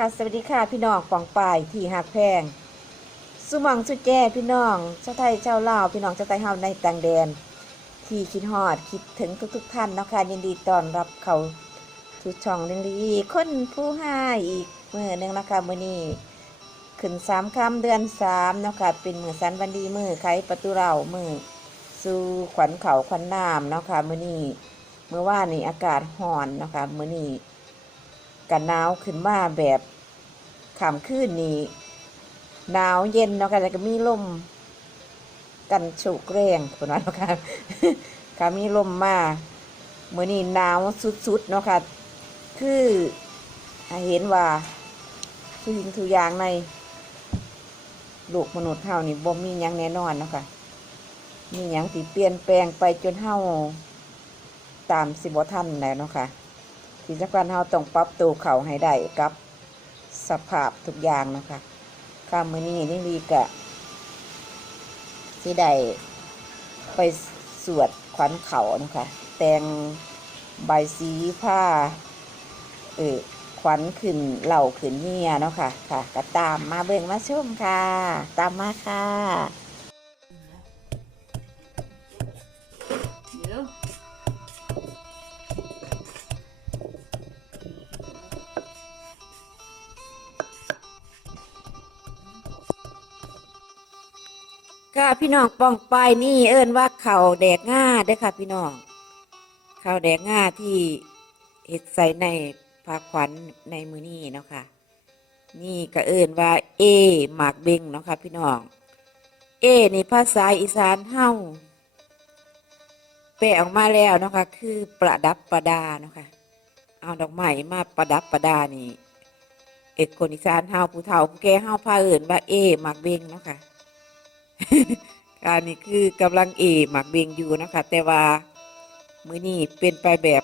ค่ะสวัสดีค่ะพี่น้องปองปายที่หักแพงสุมังสุแจ้พี่น้องชาวไทยชาวลาวพี่น้องชาวไทยเฮาในต่างแดน ที่คิดฮอดคิดถึงทุกๆท่านนะคะยินดีต้อนรับเขาทุกช่องเรื่องดีคนผู้ให้อีกมือหนึ่งนะคะมือนี้ขึ้นสามคำเดือนสามนะคะเป็นมือสันวันดีมือไขประตูเรามือสู่ขวัญเขาขวัญน้ำนะคะมือนี้เมื่อว่านนี่อากาศห่อนนะคะมือนี้กันหนาวขึ้นมาแบบ ขามขึ้นนี่หนาวเย็นเนาะค่ะแล้วก็มีลมกันฉุกแรงคนว่าเนาะค่ะค่ะมีลมมาเมื่อนี้หนาวสุดๆเนาะค่ะคือเห็นว่าทุกสิ่งทุกอย่างในโลกมนุษย์เฮานี่บ่มีหยังแน่นอนเนาะค่ะมีหยังที่เปลี่ยนแปลงไปจนเฮาตามสิบ่ทันแล้วเนาะค่ะที่สำคัญเฮาต้องปรับตัวเข้าให้ได้กับ สภาพทุกอย่างนะคะข้ามื้อนี้นี่ดีกะที่ได้ไปสวดขวัญเขานะคะแต่งใบสีผ้าเออขวัญขึ้นเหล่าขึ้นเงียเนาะค่ะค่ะ ก็ตามมาเบิ่งมาชมค่ะ ตามมาค่ะ พี่น้องป้องไปายนี่เอิ้นว่าเข่าแดกง่าเด้อค่ะ พี่น้องเข่าแดกง่าที่เห็ดใส่ในผ้าขวัญในมือนี่เนาะค่ะ นี่ก็เอิ้นว่า เอหมากเบงเนาะค่ะ พี่น้อง เอในภาษาอีสานเฮาแปลออกมาแล้วเนาะค่ะ คือประดับประดาเนาะค่ะ เอาดอกไม้มาประดับประดานี่เอกคนอีสานเฮาผู้เฒ่าผู้แก่เฮาพาเอิ้นว่าเอหมากเบงเนาะค่ะ อันนี้คือกำลังเอหมักเบงอยู่นะคะแต่ว่ามือนี้เป็นไปแบบ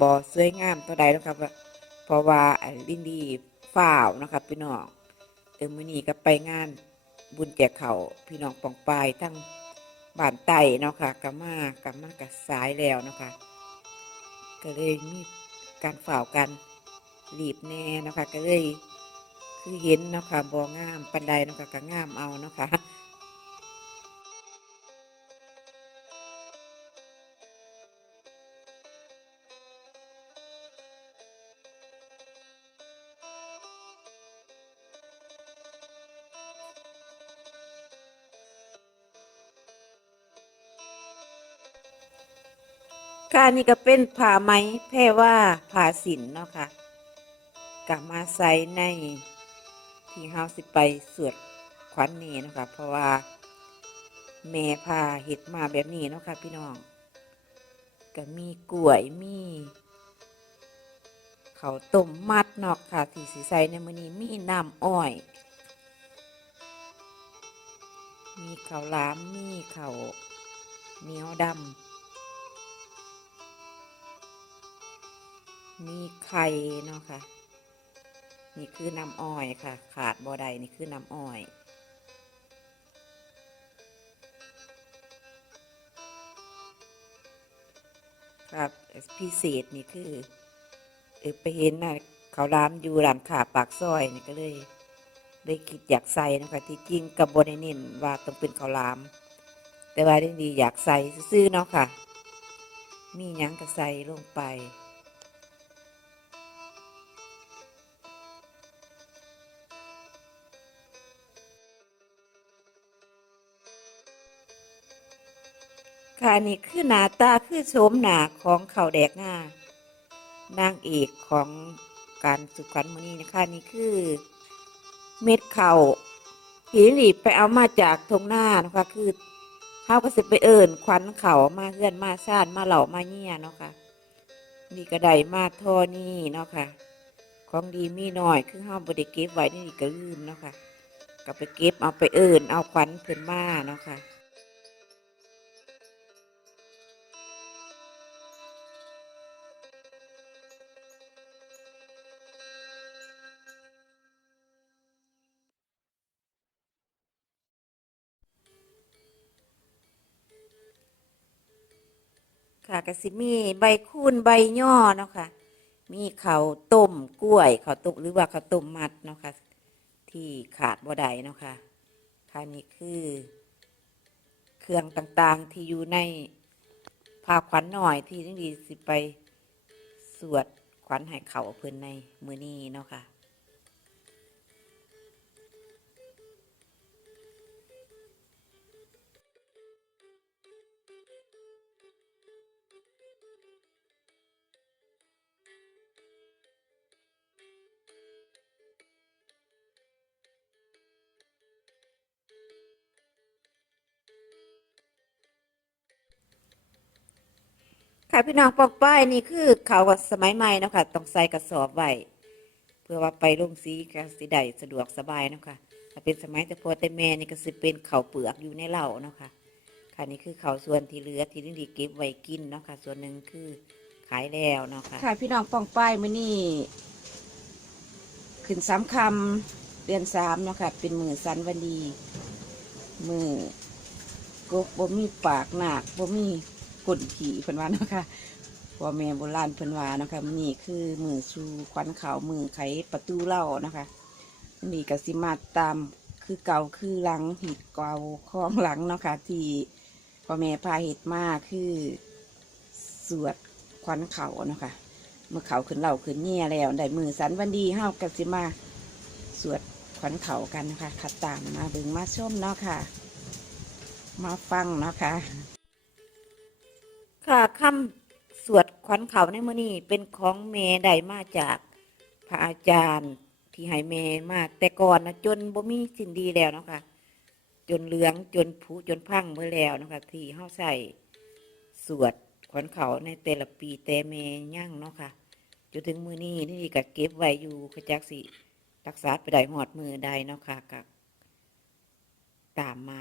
บ่อสวยงามเท่าใดแล้วครับเพราะว่าลินดีฝ้าวนะคะพี่น้องเออมือนี้ก็ไปงานบุญแจกเขาพี่น้องปองปายทั้งบ้านไต่เนาะค่ะกมากำมากับสายแล้วเนาะคะก็เลยมีการฝ่าวกันรีบแน่เนาะคะก็เลยคือเห็นเนาะค่ะบ่งามปันใดเนาะค่ะก็งามเอาเนาะค่ะ นี่ก็เป็นผ้าไหมแพร่ว่าผ้าสินเนาะค่ะกลับมาใส่ในที่เฮาสิไปสวดขวัญนี่เนาะคะเพราะว่าแม่พาเห็ดมาแบบนี้เนาะค่ะพี่น้องก็มีกล้วยมีเขาต้มมัดเนาะค่ะที่สิใส่ในมือนี้มีน้ำอ้อย มีข้าวหลามมีข้าวเหนียวดำ มีไข่เนาะค่ะ นี่คือน้ำอ้อยค่ะ ขาดบ่ได้นี่คือน้ำอ้อยครับพิเศษนี่คือเออไปเห็นนะเขาร้านอยู่ร้านขาปากซอยนี่ก็เลยเลยคิดอยากใส่นะคะที่จริงกับบนเน้นว่าต้องเป็นข้าวหลาม แต่ว่าได้ดีอยากใส่ซื้อเนาะค่ะ มียังก็ใส่ลงไป ค่ะนี่คือหน้าตาคือโฉมหน้าของเขาวแดกหน้านางเอกของการสุขวัญมือนี้นะคะนี่คือเม็ดเข่าวหินหลีไปเอามาจากทงหน้านะคะคือเขาก็สิไปเอิญควันเข่ามาเฮือนมาซ่านมาเหล่ามาเงี้ยเนาะค่ะนี่ก็ได้มาทอนี่เนาะค่ะ ของดีมีหน่อยคือเฮาบ่ได้เก็บไว้นี่ก็ลืมเนาะค่ะก็ไปเก็บเอาไปเอิญเอาควันเพิ่นมาเนาะค่ะ กสิมีใบคูนใบย่อเนาะค่ะ มีข้าต้มกล้วยข้าต้มหรือว่าข้าต้มมัดเนาะค่ะ ที่ขาดบ่ได้เนาะค่ะค่ะนี่คือ เครื่องต่างๆที่อยู่ในผ้าขวัญหน่อยที่ทั้งดีสิไปสวดขวัญให้เขาเพิ่นในมือนี้เนาะค่ะ ค่ะพี่น้องปอกป้ายนี่คือเขาสมัยใหม่นะคะต้องใส่กระสอบไว้เพื่อว่าไปลงสีกสีได้สะดวกสบายนะคะถ้าเป็นสมัยแต่พอแต่แม่นี่ก็สิเป็นเขาเปลือกอยู่ในเหล่าเนาะค่ะค่ะนี่คือเขาส่วนที่เหลือที่นิดีเก็บไว้กินเนาะค่ะ ส่วนหนึ่งคือขายแล้วเนาะค่ะค่ะ พี่น้องปองป้ายมื้อนี้ขึ้นสามคำเดือนสามเนาะค่ะ เป็นมือสันวันดี มือกบบ่มีปากหนักบ่มี กลขี่เพิ่นว่าเนาะค่ะพ่อแม่โบราณเพิ่นว่าเนาะค่ะมื้อนี้คือมือชูขวัญขาวมือไขประตูเล่าเนาะค่ะมื้อนี้ก็สิมาตามคือเก่าคือหลังหิดเก่าคล้องหลังเนาะค่ะที่พ่อแม่พาเฮ็ดมาคือสวดขวัญเขาเนาะค่ะเมื่อเขาขึ้นเหล่าขึ้นเนี่ยแล้วได้มือสันวันดีเฮาก็สิมาสวดขวัญเขากันนะคะขัดตามมาเบิ่งมาชมเนาะค่ะ มาฟังเนาะค่ะ ค่ะคำสวดขวัญเขาในมือนี้เป็นของเมได้มาจากพระอาจารย์ที่ให้เมมาแต่ก่อนนะจนบ่มีสิ่งดีแล้วเนาะค่ะจนเหลืองจนผุจนพังเมื่อแล้วนะคะที่เฮาใส่สวดขวัญเขาในแต่ละปีแต่เมย่างเนาะค่ะจนถึงมือนี้นี่ก็เก็บไว้อยู่ขจักสิรักษาไปได้หอดมือใดเนาะค่ะกับตามมา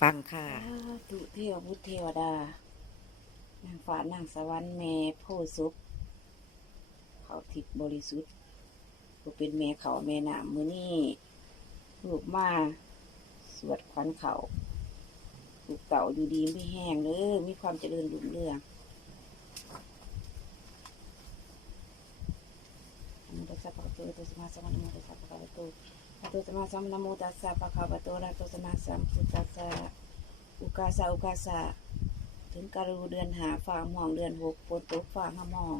ฟังค่ะตุเทวบุตรเทวดา นางฟ้านางสวรรค์แม่โพธิ์สุขเขาทิพบริสุทธิ์ผู้เป็นแม่เขาแม่นามมือนี่ลูกมาสวดขวัญเขาลูกเก่าอยู่ดีไม่แห้งเลยมีความเจริญรุ่งเรืองนะโมตัสสะภะคะวะโตอะระหะโตสัมมาสัมพุทธัสสะนะโมตัสสะภะคะวะโตอะระหะโตสัมมาสัมพุทธัสสะนะโมตัสสะภะคะวะโตอะระหะโตสัมมาสัมพุทธัสสะอุกาสะอุกาสะ ถึงการูเดือนหาฝ่าหมองเดือนหกฝนตกฝ่าหามอง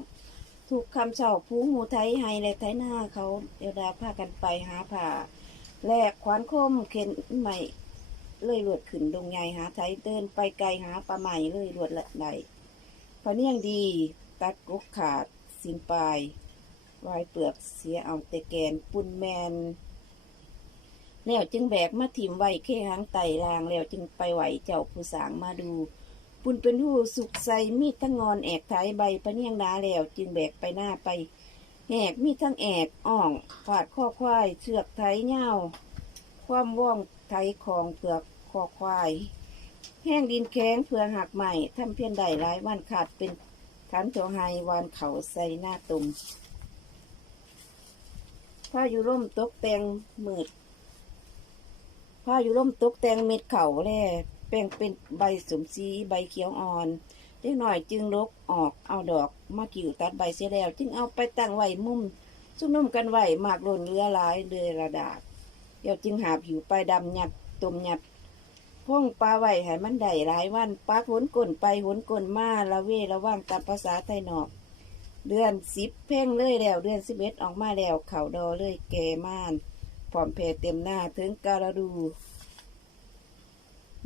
ถูกคำเฉาผู้หูไทยไฮและไทยหน้าเขาเอวดาพากันไปหาผ่าแลกขวานคมเข็นใหม่เลยหลวดขึ้นดงใหญ่หาไทยเดินไปไกลหาปลาใหม่เลยหลวดละไหลพอเนียงดีตัดกกขาดสินปลายวายเปลือกเสียเอาแต่แกนปุ่นแมนแล้วจึงแบกมาถิ่มไว้แค่หางไต่ลางแล้วจึงไปไหวเจ้าผู้สางมาดู ปุ่นเป็นหูสุกใสมีดทั้งงอนแอกท้ายใบพะเนียงดาแล้ว จึงแบกไปหน้าไปแหกมีดทั้งแอกอ่องฝาดข้อควายเชือกไถเง่าความว่องไถของเผือกคอควาย แห้งดินแข็งเพื่อหักใหม่ทำเพียนใดหลายวันขาดเป็นทันโจไฮวานเขาใส่หน้าตุ่มผ้าอยู่ร่มตกแตงมืดผ้าอยู่ร่มตกแตงเม็ดเข่าแล่ แป้งเป็นใบสมซีใบเขียวอ่อนเล็กหน่อยจึงลบออกเอาดอกมากิ่วตัดใบเสียแล้ว จึงเอาไปตั้งไว้มุมซุ่มนุ่มกันไว้หมากหล่นเรือหลายเดือระดาษเดี๋ยวจึงหาผิวไปดำหยัดตุ่มหยัดพ่องปลาไหว้ให้มันได้หลายวันปลาหนก่นไปหนก่นมาละเวละว่างตามภาษาไทยนอกเดือนสิบเพ่งเลยแล้ว เดือนสิบเอ็ดออกมาแล้ว เข่าดอเลยแก่ม่านพร้อมเพรเต็มหน้าถึงการดู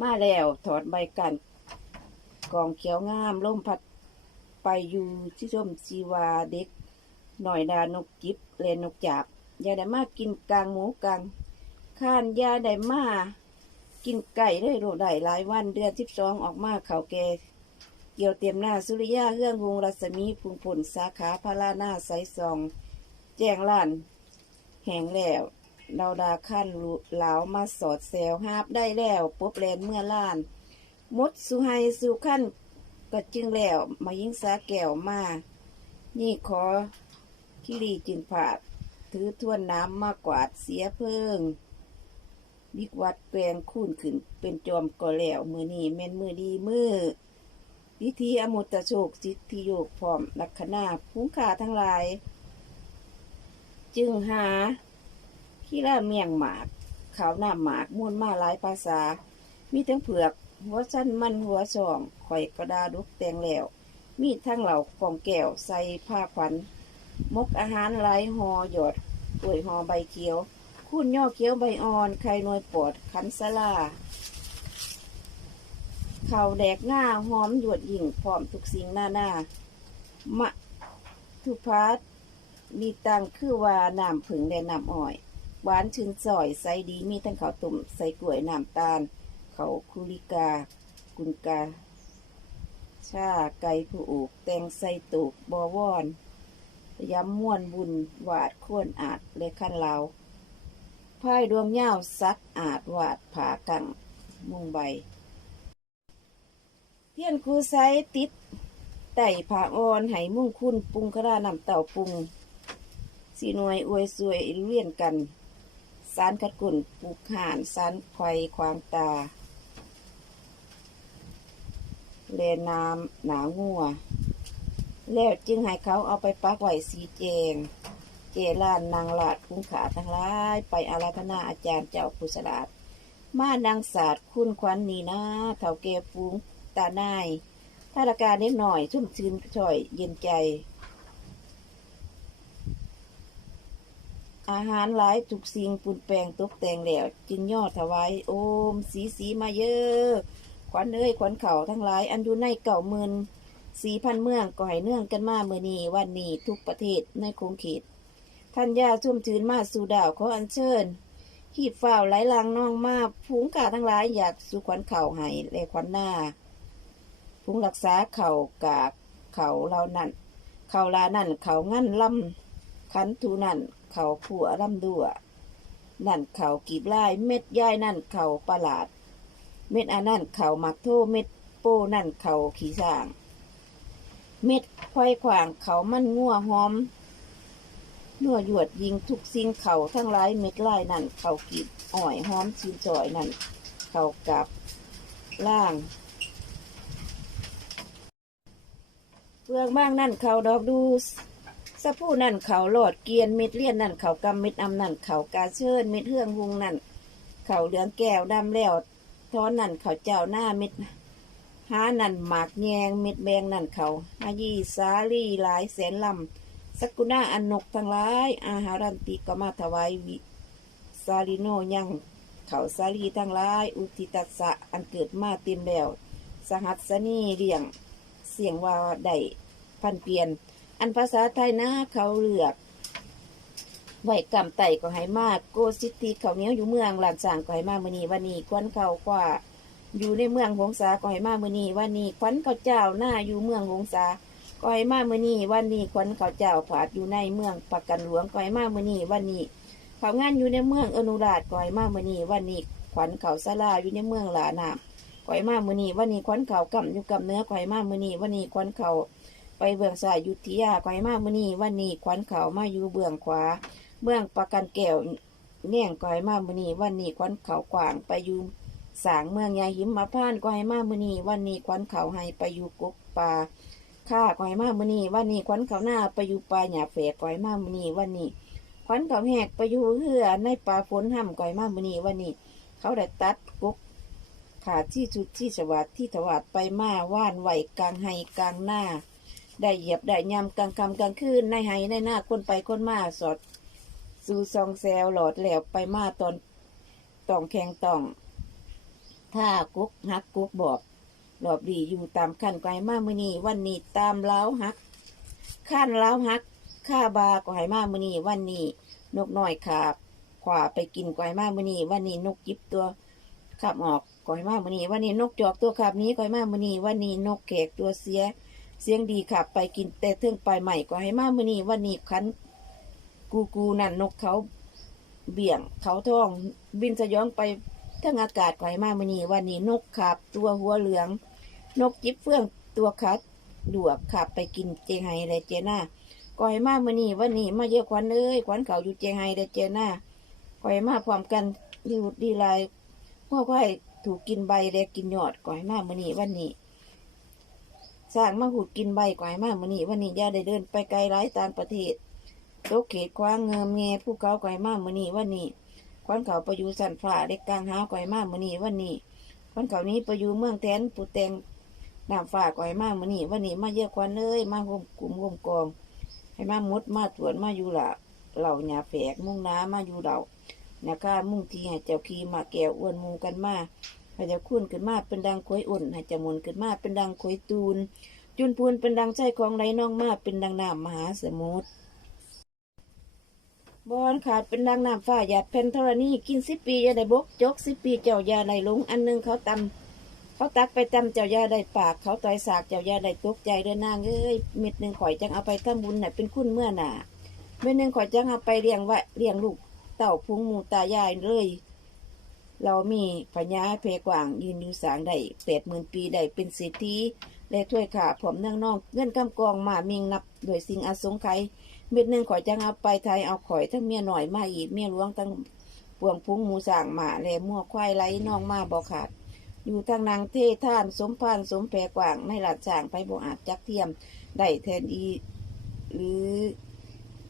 มาแล้วถอดใบกันกองเขียวงามล่มพัดไปอยู่ที่ชมชีวาเด็ก หน่อยดานกจิบเลนนกจับยาได้มากินกลางหมูกลางข้านยาได้มากินไก่เลยโรได้หลายวันเดือนสิบสองออกมาเขาแกเกี่ยวเตรียมหน้าสุริยาเรื่องวงรัศมีพุงผลสาขาพาราหน้าไซซอง แจ้งล้าน แห่งแล้ว ดาวดาขั้นเหลามาสอดแซวหาบได้แล้วปุ๊บแลนเมื่อล้านมดสุไฮสุขั้นก็จึงแล้ว มายิงสาแก้วมา นี่ขอคิรีจึงผาด ถือท่วนน้ำมากกวาดเสียเพิ่งบิกวัดแปลงคูนขึ้น เป็นจอมก่อแล้ว มือนี้แม่นมือดีมือพิธีอมุตโชคจิตทิโยกพร้อมลักษณะผู้ขาทั้งหลาย จึงหา ขี้ล่าเมียงหมากขาวหน้าหมากม้วนมาหลายภาษา มีทั้งเผือก หัวสั้นมันหัวสองข่อยกระดาดุกแตงแล้ว มีทั้งเหล่ากองแก้วใส่ผ้าขวัญมกอาหารหลายหอหยอดกล้วยหอใบเขียว คุณย่อเขียวใบอ่อนไข่นวยปอดขันสลาข่าวแดกง่าหอมหยวดหยิ่งพร้อมทุกสิ่งหน้าหน้ามะทุพาสมีตังคือว่าน้ำผึ่งและน้ำอ้อย หวานชื่นซอยใสดีมีทั้งข้าวตุ่มใส่กล้วยน้ำตาลเขาคุริกา กุนกา ชาไก่ผู้อูกแตงใส่ตูกบอวอนย้ำม่วนบุญวาดควรอาจและขั้นลาวพายดวงเย้าซักอาจวาดผากังมุงใบ เทียนคูไซติดไต่ผาอ่อนไหมุ่งคุณปรุงกระดานำเต่าปรุงสีหน่วยอวยสวยเลี่ยนกัน สารคัดกุ่นปลูกห่านสารไข่ควางตา เลนน้ำหนางัว แล้วจึงให้เขาเอาไปปักไว้สีแจง เจลานนางหลาดคุ้งขาทั้งหลาย ไปอาราธนาอาจารย์เจ้าพุสลาด มานางศาสตร์คุณควันนีนะเถาแก่ฟูงตาหนาย ถ้าราการนิดหน่อยชุ่มชื้นช่อยเย็นใจ อาหารหลายทุกสิ่งปุ่นแปลงตกแต่งแล้วจึงยอดถวายโอม สีสีมาเยอะขวัญเอ้ยขวัญเข่าทั้งหลายอันอยู่ในเก่าเมืนสีพันเมืองก็ให้เนื่องกันมาเมื่อนี้วันนี้ทุกประเทศในคงเขตท่านยาชุ่มชื้นมาสู่ดาวขออัญเชิญขีดฝ้าวไหลลางน้องมาผูงกาทั้งหลายอยากสู่ขวัญเข่าให้และขวัญหน้าผูงรักษาเข่ากากเข่าเรานั่นเข่าลานั่นเข่างั้นล่ำขันทูนั่น เขาผัวร่ำดัวนั่นเขากีบลาย เม็ดย่ายนั่นเขาประหลาด เม็ดอันนั่นเขามักโทเม็ดโป้นั่นเขาขี้สร้าง เม็ดควายขวางเขามันงัวหอมนัวหยวดยิงทุกสิ่งเขาทั้งหลายเม็ดลายนั่นเขากีบอ่อยหอมชินจอยนั่นเขากับล่างเปลืองบ้างนั่นเขาดอกดู สะผู้นั่นเขาหลอดเกียนม็ดเลียนนั่นเขากำม็ดอำนั่นเขากาเชิญม็ดเฮืองหุงนั่นเขาเหลืองแก้วดำแล้วท้อนนั่นเขาเจ้าหน้าม็ดหานั่นหมากแยงม็ดแบงนั่นเขาอายีสาลีหลายแสนลำสกุณาอันนกทั้งหลาย อาหารันติก็มาถวายวิสาลิโนยังเขาสาลีทั้งหลาย อุทิตัสะอันเกิดมาเต็มแล้ว สหัสนีเรียง เสียงว่าได้พันเปลี่ยน อันภาษาไทยนะเขาเลือกไหวกำไต่ก็ให้มากโกสิตีเขาเนี้ยอยู่เมืองหลานสางก็ให้มามือนีวันนี้ควันเขากว่า อยู่ในเมืองหงสาก็ให้มามือนีวันนี้ควันเขาเจ้าหน้าอยู่เมืองหงสาก็ให้มามือนีวันนี้ควันเขาเจ้าผาดอยู่ในเมืองปักกันหลวงก็ให้มามือนีวันนี้เขางานอยู่ในเมืองอนุราชก็ให้มามือนีวันนี้ขวัญเขาสลาอยู่ในเมืองหลานามก็ให้มามือนีวันนี้ควันเขากำอยู่กำเนื้อก็ให้มามือนีวันนี้ควันเขา ไปเบื้องซ้ายยุทธยาไกมามื่อนี้วันนี้ขวัญเขามาอยู่เบื้องขวา เบื้องประกันแก้วแน่งก้อยมามื่อนี้วันนี้ขวัญเขากว้างไปอยู่สางเมืองยาหิมมาพ่านก้อยมามื่อนี้วันนี้ขวัญเขาให้ไปอยู่กกป่าข้าก้อยมามื่อนี้วันนี้ขวัญเขาหน้าไปอยู่ป่าหยาแฝกก้อยมามื่อนี้วันนี้ขวัญเขาแหกไปอยู่เหือในป่าฝนห้ำก้อยมามื่อนี้วันนี้เขาได้ตัดกุกขาดที่จุดที่สวัสดที่ถวาดไปมาว่านไหวกลางไห้กลางหน้า ได้เหยียบได้ยำกลางคำกลางคืนในไห้ในหน้าคนไปคนมาสอด สู่ซองแซวหลอดแหลวไปมาตอนต้องแข่งต้อง ถ้ากุ๊กฮักกุ๊กบอกหลอบดีอยู่ตามขั้นไกลมามือนีวันนี้ตามเล้าฮักขั้นเล้าฮักข้าบาก็ให้มามือนีวันนี้นกน้อยขาบขวาไปกินก้อยมามือนีวันนี้นกยิบตัวขับออกก้อยมามือนีวันนี้นกจอกตัวขับนี้ก้อยมามือนีวันนี้นกแขกตัวเสีย เสียงดีขับไปกินแต่เทิงไปใหม่ก็ให้มามือนี้วันนี้คันกูกูนั่นนกเขาเบี่ยงเขาท้อง บินสยองไปเทิงอากาศก็ให้มามือนี้วันนี้นกขับ ตัวหัวเหลือง นกจิบเฟื่องตัวคัดดวกขับไปกินเจงไฮและเจน่าก็ให้มามือนี้วันนี้มาเยอะควันเอ้ยควันเขาอยู่เจงไฮและเจน่าก็ให้มาพร้อมกันดีหุดดีลายพวกก็ให้ถูกกินใบและกินยอดก็ให้มามือนี้วันนี้ สร้างมาหุดกินใบก่อยมากมื้อนี้วันนี้ย่าได้เดินไปไกลหลายต่างประเทศตกเขตคว้างเงิมแงภูเขาก่อยมากมื้อนี้วันนี้ควันเขาประยูสันฝ่าเด็กกลางหาวก่อยมากมื้อนี้วันนี้ควันเขานี้ประยูเมืองแทนปูแตงน้ำฝ่าก่อยมากมื้อนี้วันนี้มาเยอะควันเลยมาห่มกลุ่มห่มกอง ให้มามุดมาตรวจมาอยู่ละเหล่าหยาแฝกมุ่งน้ำมาอยู่เหล่านะคะมุ่งทีให้เจ้าขีมาแก้วอ้วนมูกันมา ให้เจ้าคุ้นขึ้นมาเป็นดังควยอุ่นให้เจ้าหมุนขึ้นมาเป็นดังควยตูน จุนพูนเป็นดังใจของไรน้องมาเป็นดังน้ำมหาสมุทรบอนขาดเป็นดังน้ำฟ้าหยาดเพนธรณีกินสิบปียาได้บกจกสิบปีเจ้ายาได้ลงอันหนึงเขาตำเขาตักไปตำเจ้ายาได้ปาก เขาต่อยสากเจ้ายาได้ตกใจเดินนางเอ้ยเม็ดหนึ่งข่อยจังเอาไปทำบุญน่ะเป็นคุณเมื่อหน่ะเม็ดหนึ่งข่อยจังเอาไปเลี้ยงไว้เลี้ยงลูกเต่าพุงหมูตายายเลย เรามีพญาเพกว่างยืนอยู่สางได้แปดหมื่นปีได้เป็นเศรษฐีและถ้วยขาผมเนื่องนองเงื่อนกำกองมามิงนับโดยสิ่งอาสงไขเม็ดหนึ่งข่อยจังเอาไปไทยเอาข่อยทั้งเมียหน่อยมาอีกเมียหลวงทั้งปวงพุงหมูสางหมาแลมั่วควายไหลน้องมาบอขาด อยู่ทางนางเทท่านสมพานสมแพกว่างในหลัดจางไปบ่อาจจักเทียมได้แทนอีหรือ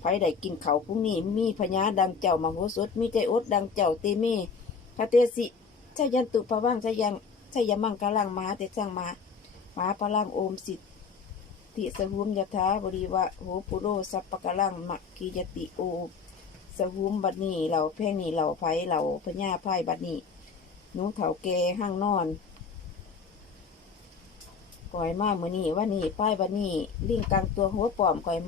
ไผได้กินเขาพรุ่งนี้มีพญาดังเจ้ามาโหสถมีใจอดดังเจ้าเตเม คาเตสิชยันตุภวังชยังชยมังกาลังมาเตจังมามาพลังโอมสิทธิสหุมยถาบริวะโหปุโรสัพปะกะลังมักกียติโอสหุมบัดนี้เหล่าแพ่งนี้เหล่าไผเหล่าพญาไพ่บัดนี้หนูเถาแกห้างนอนก่อยมามือนี้ว่านี่ป้ายบัดนี้ลิงกลางตัวหัวปลอมก่อย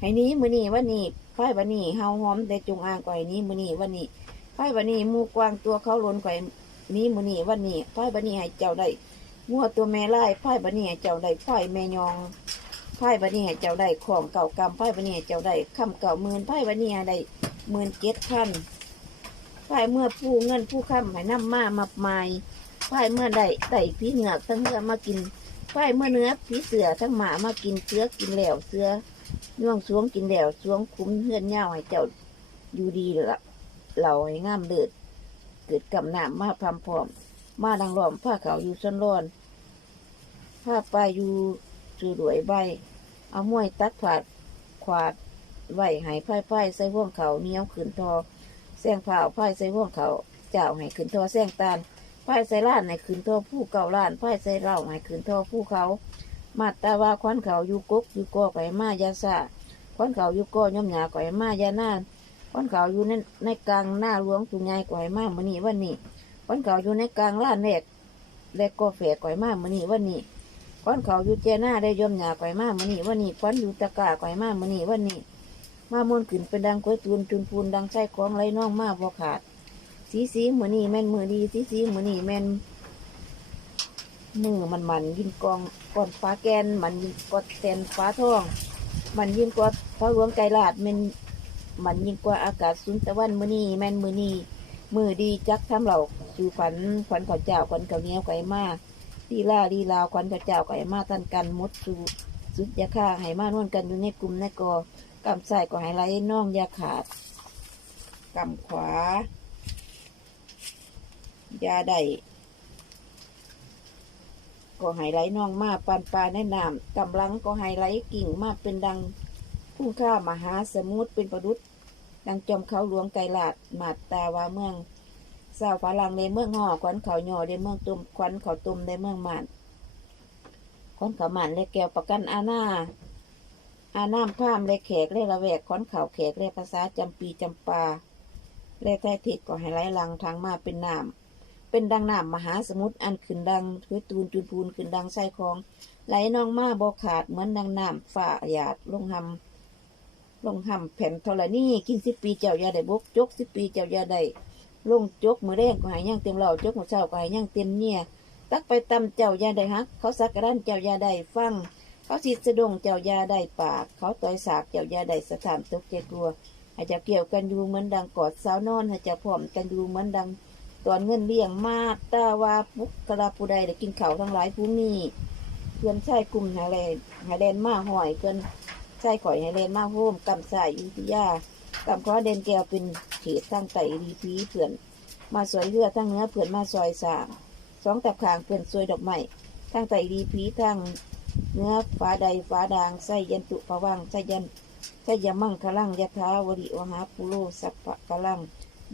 ให้นี้มือนี้ว่านี่ป้ายบัดนี้เฮาหอมแต่จงอางก่อยนี้มือนี้ว่านี่ ป้ายบัดนี้มูกวางตัวเขาล้นก่อยหนี้มือนี้ว่านี่ป้ายบัดนี้ให้เจ้าได้งัวตัวแม่ไล่ไพ่บันนี่ให้เจ้าได้ไพ่แม่ยองไพ่บันนี่ให้เจ้าได้ของเก่ากำไพ่บันนี่ให้เจ้าได้คำเก่าหมื่นไพ่บันนี่ให้ได้หมื่นเจ็ดพันไพ่เมื่อผู้เงินผู้คำให้น้ำมามาไม้ไพ่เมื่อได้ได้ผีเหงือกทั้งเนื้อมากินไพ่เมื่อเนื้อผีเสือทั้งหมามากินเสือกินแล้วเสือย่วงสวงกินแล้วสวงคุ้มเฮือนเงาให้เจ้าอยู่ดีล่ะ เหล่าให้งามเลิศเกิดกำหนามมาพรำพร้อม มาดังล้อมผ้าขาวอยู่ซ้นร้อนผ้าปลายอยู่จือรวยใบ เอาม้วยตัดผาดขวาดไหวหายไพ่ไพ่ใส่ห่วงเขาเนี้ยวขืนทอแซงเผาไพ่ใส่ห่วงเขาเจ้าให้ขืนทอแซงตาลไพ่ใส่ล้านให้ขืนทอผู้เก่าล้านไพ่ใส่เหล่าให้ขืนทอผู้เขามาตาว่าควันเขาอยู่กกอยู่กอไก่มายาซาควันเขาอยู่กอย่อมหยาไก่มายานาค วันเขาอยู่ในในกลางหน้าหลวงตุงใหญ่ก่มากมื่อนี้วันนี้ก้อนเขาอยู่ในกลางล้านแรกแลกก็แฝกก่อยมากมือนี้วันนี้ก้อนเขาอยู่เจหน้าได้ยมหยาก่อยมากมือนี้วันนี้ก้อนอยู่ตะก้าก่อยมากมือนี้วันนี้มามวนขึ้นเป็นดังกล้วยตูนจุนพูนดังไส้ของไรน้องมาบ่ขาด สีสีมือนี้แม่นมือดี สีสีมือนี้แม่นมือมันมันยินกองก่อนฟ้าแกนมันยินกอดแตนฟ้าทอง มันยินกว่าพระหลวงไกรลาดแมัน มันยิ่งกว่าอากาศสุนตะวันมือนี้แม่นมือนี้มือดีจักทำเหล่าสู่ขวัญขวัญข้าวเจ้าขวัญข้าวเหนียวไก่มาดีลาดีลาวขวัญข้าวเจ้าไก่มาทันกันมดสูสุดยาค่าให้มานวนกันอยู่ในกลุ่มในกอกำใส่ก็ให้ไหลน่องยาขาดกำขวายาได้ก็ให้ไหลน่องมาปานปลาแนะนำกำลังก็ให้ไหลกิ่งมาเป็นดังุ่งข้ามหาสมุทรเป็นประดุษดังจอมเขาหลวงไกรลาดมาดตาวาเมืองสาวฝรั่งในเมืองห่อขวัญเขาหย่อในเมืองตุ่มขวัญเขาตุ่มในเมืองหมันขวัญเขาหมันและแก้วประกันอาณาอาน้ำพามและแขกและระแวกขวัญเขาแขกและภาษาจำปีจำปาและใต้ทิศก็ให้ไหลลังทางมาเป็นน้ำเป็นดังน้ำมหาสมุทรอันขึ้นดังถือตูนจุนพูนขึ้นดังไส้คลอง ไหลนองมาบอขาดเหมือนดังน้ำฝ่าหยาดลงหำ ลงห้ำแผ่นธรณีกินสิบปีเจ้ายาได้บกจกสิบปีเจ้ายาได้ลงจกมือแรงก็หายย่างเต็มเหล่าจกหัวเช้าก็หายย่างเต็มเนี่ย ตักไปตำเจ้ายาได้ฮัก เขาสักการันเจ้ายาได้ฟัง เขาสิสะดงเจ้ายาได้ปาก เขาต่อยสากเจ้ายาได้สถานตกใจกลัวอาจจะเกี่ยวกันอยู่เหมือนดังกอดสาวนอนอาจจะพร้อมกันอยู่เหมือนดังตอนเงินเลี้ยงมาตาวาปุกกระลาผู้ใดได้กินเข้าทั้งหลายผู้นี้เพื่อนชายกลุ่มหาแลนหาแลนมาหอยเกิน ใส่ข่อยให้เลนมาโฮมกำสายยุทยากำขอเดนแก้วเป็นเขตทั้งไตดีพีเพื่อน มาสวยเรือทั้งเนื้อเพื่อนมาซอยสามสองตับขางเพื่อนสวยดอกไม้ทั้งไตดีพีทั้งเนื้อฟ้าใดฟ้าดางไสยันตุภวังไสยันไสยมั่งคลังยะถาวริวหาปุโรสัพพะกลัง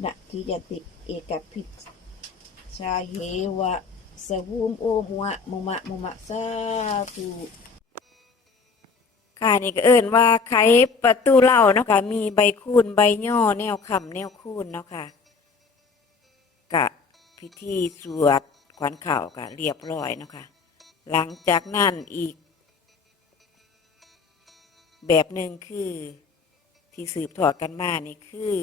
นะทิยติเอกพิชาเหวะสวุมโอหัวมุมะมุมะสาธุ ค่ะนี่ก็เอิ่นว่าไขประตูเหล่าเนาะค่ะมีใบคูนใบย่อแนวคำแนวคูนเนาะค่ะกะพิธีสวดขวัญเข่ากะเรียบร้อยเนาะค่ะหลังจากนั้นอีก แบบหนึ่งคือที่สืบทอดกันมานี่คือ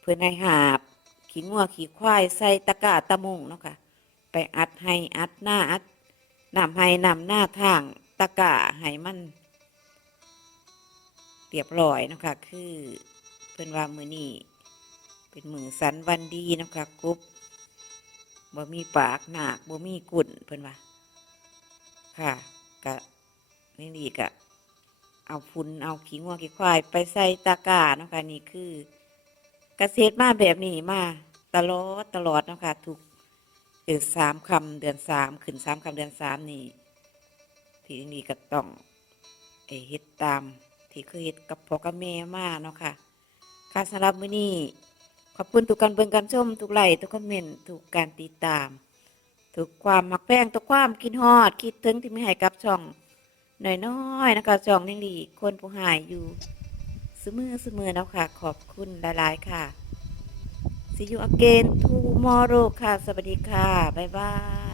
เพื่อนให้หาบขี่งัวขี่ควายใส่ตะกาตะมุงเนาะค่ะไปอัดให้อัดหน้าอัดนำให้นำหน้าทางตะกาให้มัน เรียบร้อยนะคะคือเพื่อนว่ามือนี้เป็นมือสันวันดีนะคะกรุ๊บบ่มีปากหนากบ่มีกุ่นเพิ่อนว่า ค่ะกะนี่ดีกะเอาฝุ่นเอาขี้งัวขี้ควาย ไปใส่ตะกร้าเนาะค่ะนี่คือเกษตรมาแบบนี้มาตลอดตลอดเนาะค่ะทุกเดือนสามคำเดือนสามขึ้นสามคำเดือนสามนี่ที่นี่ก็ต้องเอ่อเฮ็ดตาม ที่เคยเฮ็ดกับพ่อกับแม่มาเนาะค่ะ ค่ะสำหรับมื้อนี้ขอบคุณทุกการเบิ่งการชมทุกไลค์ทุกคอมเมนต์ทุกการติดตาม ทุกความมักแป้งทุกความกินฮอด คิดถึงที่ม่ให้กับช่องน้อยๆนะคะช่องนิ่งดีคนผู้หายอยู่สมือสมือแล้วค่ะ ขอบคุณหลายๆค่ะ See you again tomorrow ค่ะ สวัสดีค่ะ บ๊ายบาย